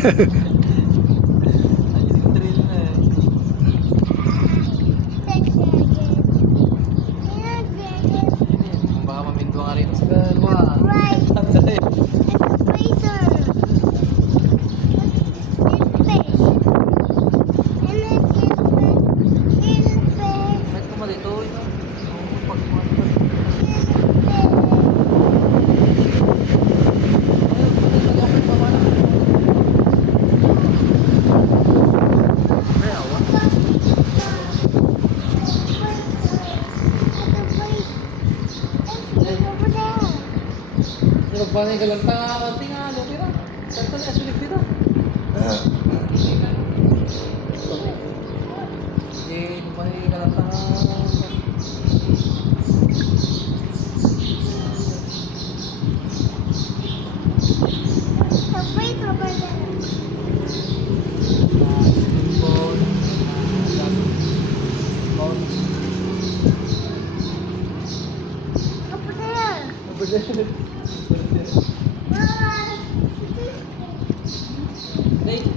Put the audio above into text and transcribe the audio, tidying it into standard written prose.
Drill na eh. Baka maminto nga rito sa gawa. Kahit kumalito, ito. Pag Nagbanay ka lang konti nga, lupi na. Saan na sulit dito? Nagbanay ka lang Hey.